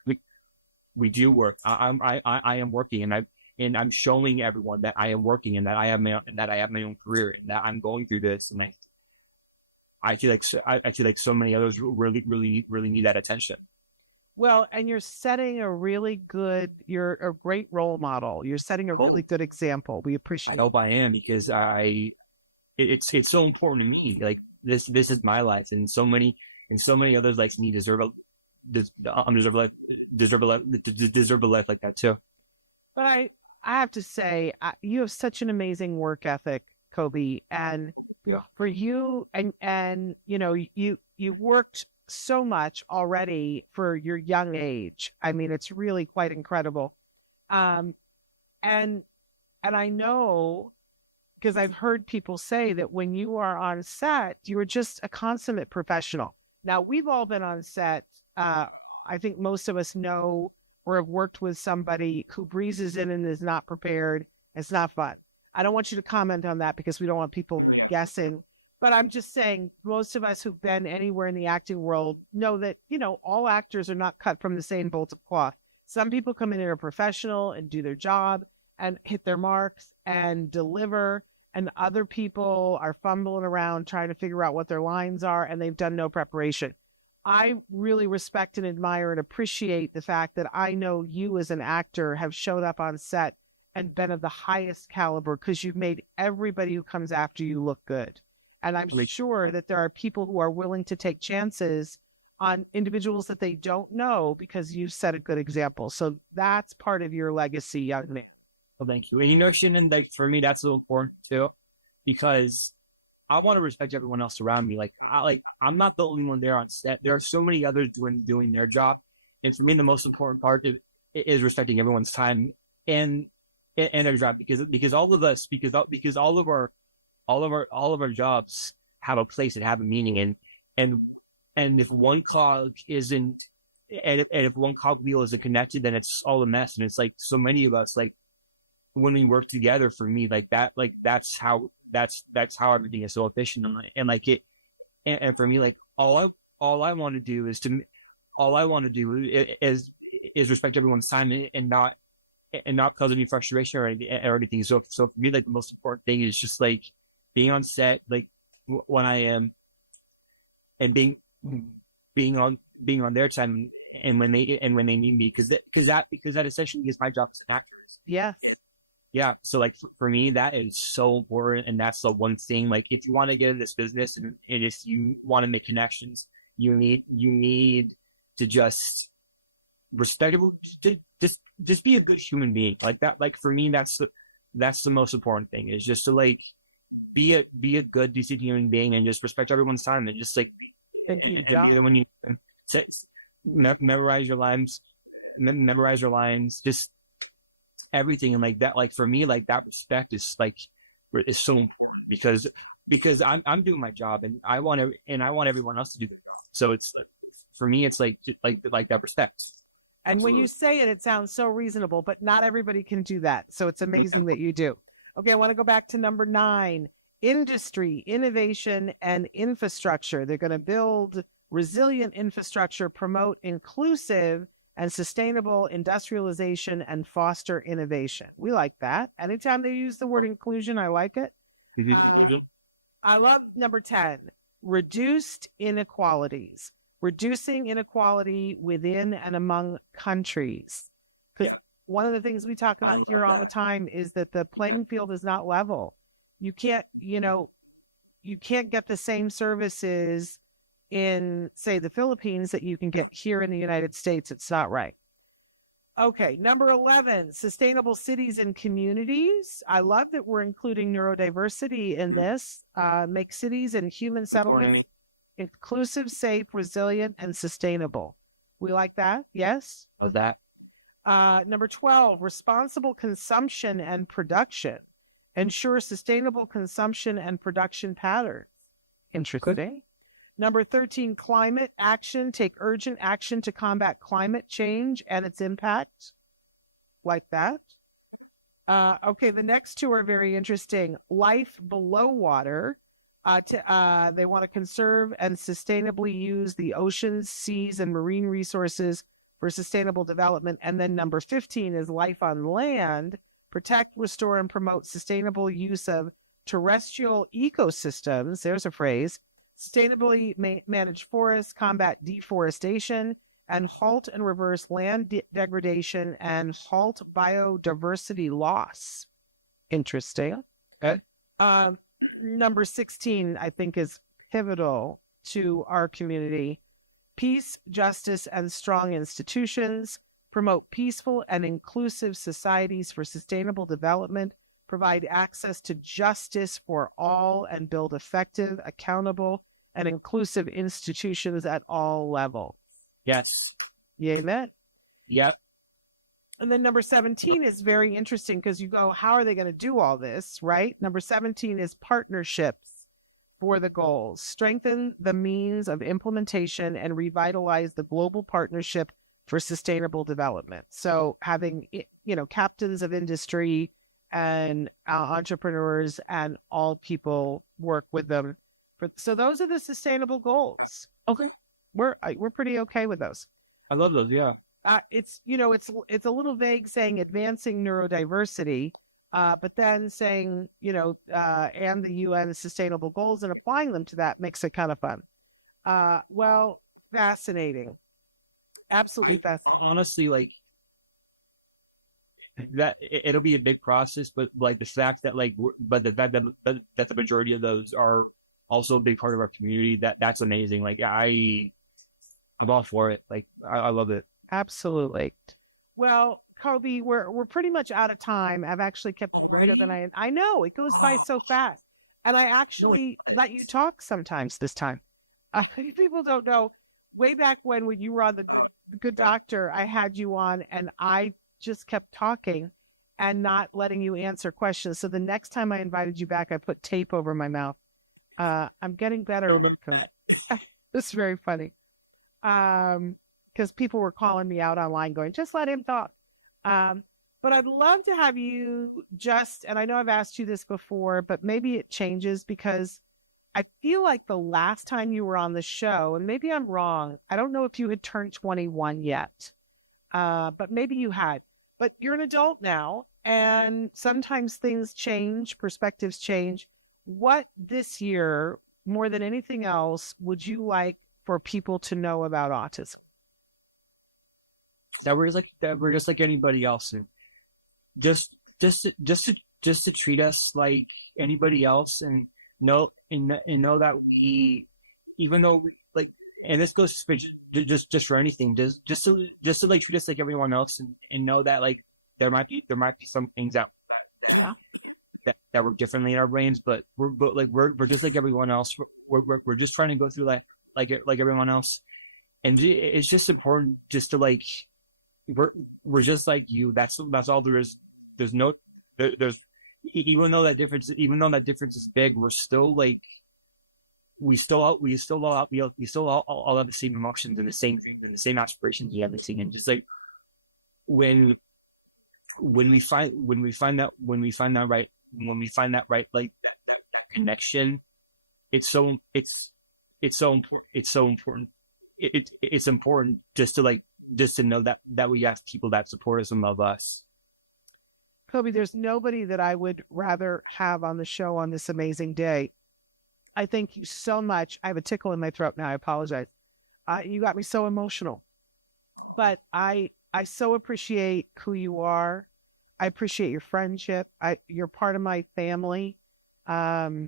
We do work. I am working, and I'm showing everyone that I am working, and that I have my own career, and that I'm going through this. And I feel like so many others really need that attention. Well, and you're a great role model. You're setting a really good example. We appreciate it. I hope I am, because it's so important to me. Like this is my life, and so many others like me deserve a life like that too. But I have to say, you have such an amazing work ethic, Coby, and for you, and you know, you've worked so much already for your young age. I mean, it's really quite incredible. And I know, because I've heard people say that when you are on set, you are just a consummate professional. Now, we've all been on set. I think most of us know or have worked with somebody who breezes in and is not prepared. It's not fun. I don't want you to comment on that because we don't want people guessing. But I'm just saying, most of us who've been anywhere in the acting world know that, you know, all actors are not cut from the same bolt of cloth. Some people come in and are professional and do their job and hit their marks and deliver. And other people are fumbling around trying to figure out what their lines are, and they've done no preparation. I really respect and admire and appreciate the fact that I know you as an actor have showed up on set and been of the highest caliber, because you've made everybody who comes after you look good. And I'm sure that there are people who are willing to take chances on individuals that they don't know because you set a good example. So that's part of your legacy, young man. Well, thank you. And you know, Shannon, like for me, that's so important too, because I want to respect everyone else around me. I'm not the only one there on set. There are so many others doing their job. And for me, the most important part is respecting everyone's time and their job, because all of us, because all of our jobs have a place and have a meaning. And if one cog isn't, and if one cog wheel isn't connected, then it's all a mess. And it's like so many of us, like when we work together, for me, that's how everything is so efficient. And for me, like all I want to do is respect everyone's time and not cause any frustration or anything. So for me, like the most important thing is just like being on set, like when I am, and being on their time and when they need me, because that essentially is my job as an actor. Yeah. Yeah. So like for me, that is so important. And that's the one thing, like if you want to get in this business and if you want to make connections, you need to just respect it, just be a good human being like that. Like for me, that's the most important thing, is just to like be a good, decent human being and just respect everyone's time and just like, when you say, memorize your lines, just everything. And like that, like for me, like that respect is so important because I'm doing my job and I want everyone else to do their job. So it's, for me, it's like that respect. And when you say it, it sounds so reasonable, but not everybody can do that. So it's amazing that you do. Okay, I want to go back to number 9, industry, innovation, and infrastructure. They're going to build resilient infrastructure, promote inclusive and sustainable industrialization, and foster innovation. We like that. Anytime they use the word inclusion, I like it. I love number 10, reduced inequalities. Reducing inequality within and among countries. Because one of the things we talk about here all the time is that the playing field is not level. You can't get the same services in, say, the Philippines that you can get here in the United States. It's not right. Okay, number 11, sustainable cities and communities. I love that we're including neurodiversity in this. Make cities and human settlements inclusive, safe, resilient, and sustainable. We like that? Yes? Of that. Number 12, responsible consumption and production. Ensure sustainable consumption and production patterns. Interesting. Good. Number 13, climate action. Take urgent action to combat climate change and its impact. Like that. Okay, the next two are very interesting. Life below water. They want to conserve and sustainably use the oceans, seas, and marine resources for sustainable development. And then number 15 is life on land. Protect, restore, and promote sustainable use of terrestrial ecosystems. There's a phrase. Sustainably manage forests, combat deforestation, and halt and reverse land degradation and halt biodiversity loss. Interesting. Okay. Number 16, I think, is pivotal to our community. Peace, justice, and strong institutions. Promote peaceful and inclusive societies for sustainable development. Provide access to justice for all and build effective, accountable, and inclusive institutions at all levels. Yes. You amen? Yep. And then number 17 is very interesting because you go, how are they going to do all this, right? Number 17 is partnerships for the goals. Strengthen the means of implementation and revitalize the global partnership for sustainable development. So having, captains of industry and entrepreneurs and all people work with them. So those are the sustainable goals. Okay. We're pretty okay with those. I love those. Yeah. It's a little vague saying advancing neurodiversity, but then saying, and the UN sustainable goals and applying them to that makes it kind of fun. Well, fascinating. Absolutely fascinating. Honestly, like that, it'll be a big process, but like the fact that but the fact that the majority of those are also a big part of our community, that's amazing. Like I I'm all for it. Like, I love it. Absolutely. Well, Coby, we're pretty much out of time. I've actually kept it later than I know. It goes by so fast. And I actually let you talk sometimes this time. People don't know. Way back when you were on the Good Doctor, I had you on and I just kept talking and not letting you answer questions. So the next time I invited you back, I put tape over my mouth. I'm getting better. It's very funny. Because people were calling me out online going, just let him talk. But I'd love to have you and I know I've asked you this before, but maybe it changes because I feel like the last time you were on the show, and maybe I'm wrong, I don't know if you had turned 21 yet, but maybe you had. But you're an adult now, and sometimes things change, perspectives change. What this year, more than anything else, would you like for people to know about autism? That we're just like anybody else, and just to treat us like anybody else, and know that we, even though we, like, and this goes for just for anything, just to like treat us like everyone else, and know that like there might be some things that work differently in our brains, but we're just like everyone else. We're just trying to go through like everyone else, and it's just important just to like. We're just like you. That's all there is. There's even though that difference is big, we're still like we still all have the same emotions and the same dreams and the same aspirations and everything. And just like when we find that right like that connection, it's so important. It's important just to know that we have people that support us and love us. Coby, there's nobody that I would rather have on the show on this amazing day. I thank you so much. I have a tickle in my throat now. I apologize. You got me so emotional. But I so appreciate who you are. I appreciate your friendship. You're part of my family. I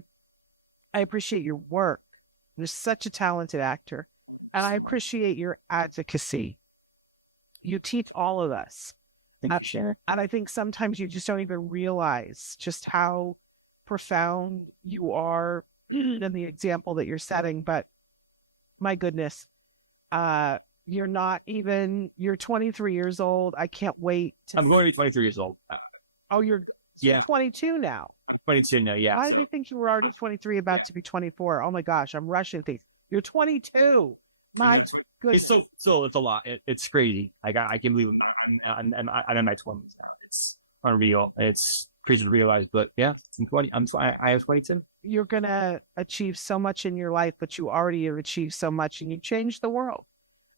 appreciate your work. You're such a talented actor. And I appreciate your advocacy. You teach all of us. Sure. And I think sometimes you just don't even realize just how profound you are in the example that you're setting. But my goodness, you're 23 years old. I can't wait. I'm going to be 23 years old. Oh, you're 22 now. 22 now, yeah. Why did you think you were already 23, about to be 24? Oh my gosh, I'm rushing things. You're 22. My goodness. It's a lot. It's crazy. I can believe I'm in my 20s now. It's unreal. It's crazy to realize, but yeah, I'm 20. I have 22. You're going to achieve so much in your life, but you already have achieved so much and you changed the world.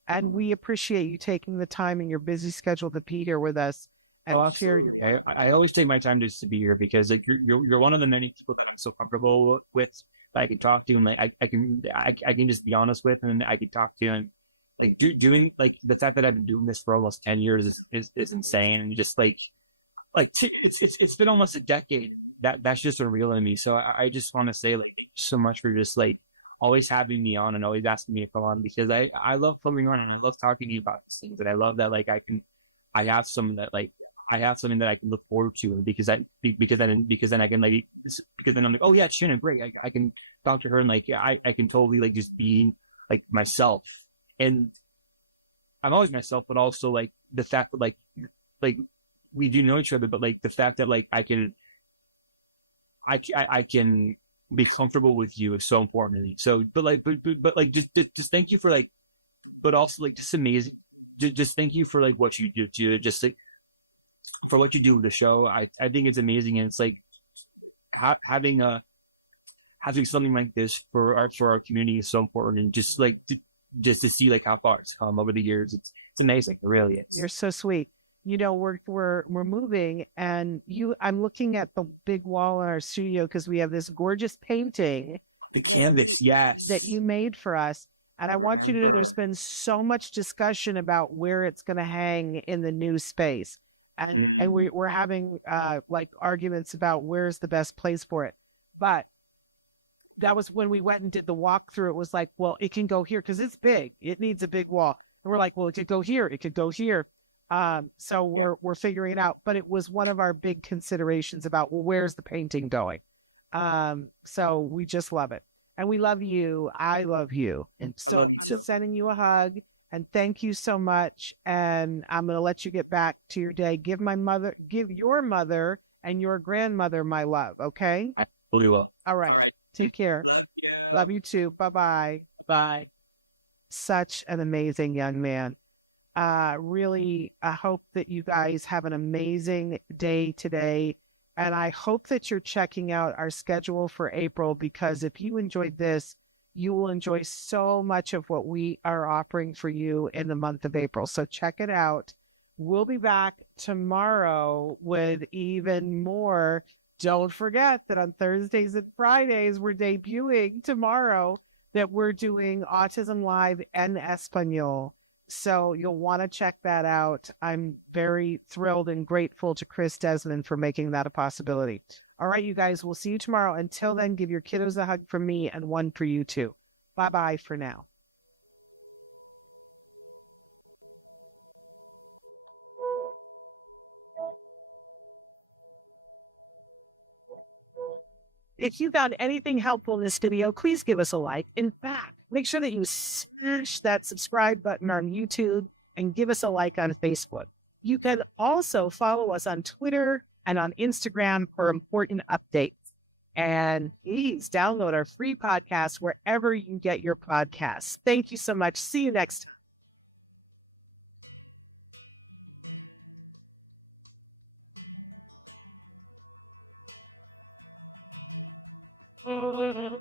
And we appreciate you taking the time in your busy schedule to be here with us. And I always take my time just to be here because like you're one of the many people that I'm so comfortable with that I can talk to, and like I can just be honest with, and I can talk to, and like doing like the fact that I've been doing this for almost 10 years is insane, and just it's been almost a decade. That's just unreal to me. So I just want to say like so much for just like always having me on and always asking me to come on, because I love coming on and I love talking to you about these things, and I love that like I have something that I can look forward to, because then I can like, because then I'm like, oh yeah, it's Shannon, great. I can talk to her, and like, I can totally like just be like myself, and I'm always myself, but also like the fact that like we do know each other, but like the fact that like I can be comfortable with you is so important to me. So, but like just thank you for like, but also like just amazing. Just thank you for like what you do too. Just like, for what you do with the show. I think it's amazing, and it's like having something like this for our community is so important, and just to see like how far it's come over the years, it's amazing. It really is. You're so sweet. You know, we're moving, and I'm looking at the big wall in our studio because we have this gorgeous painting, the canvas, yes, that you made for us. And I want you to know there's been so much discussion about where it's going to hang in the new space. And we're having like arguments about where's the best place for it. But that was when we went and did the walkthrough. It was like, well, it can go here because it's big. It needs a big wall. And we're like, well, it could go here. It could go here. So we're figuring it out. But it was one of our big considerations about, well, where's the painting going? So we just love it. And we love you. I love you. And so sending you a hug. And thank you so much. And I'm going to let you get back to your day. Give your mother and your grandmother my love. Okay. I really will. All right. Take care. Love you too. Bye-bye. Bye. Such an amazing young man. Really, I hope that you guys have an amazing day today. And I hope that you're checking out our schedule for April, because if you enjoyed this, you will enjoy so much of what we are offering for you in the month of April. So check it out. We'll be back tomorrow with even more. Don't forget that on Thursdays and Fridays, we're debuting tomorrow that we're doing Autism Live en Espanol. So you'll want to check that out. I'm very thrilled and grateful to Chris Desmond for making that a possibility. All right, you guys, we'll see you tomorrow. Until then, give your kiddos a hug from me and one for you too. Bye-bye for now. If you found anything helpful in this video, please give us a like. In fact, make sure that you smash that subscribe button on YouTube and give us a like on Facebook. You can also follow us on Twitter and on Instagram for important updates. And please download our free podcast wherever you get your podcasts. Thank you so much. See you next time.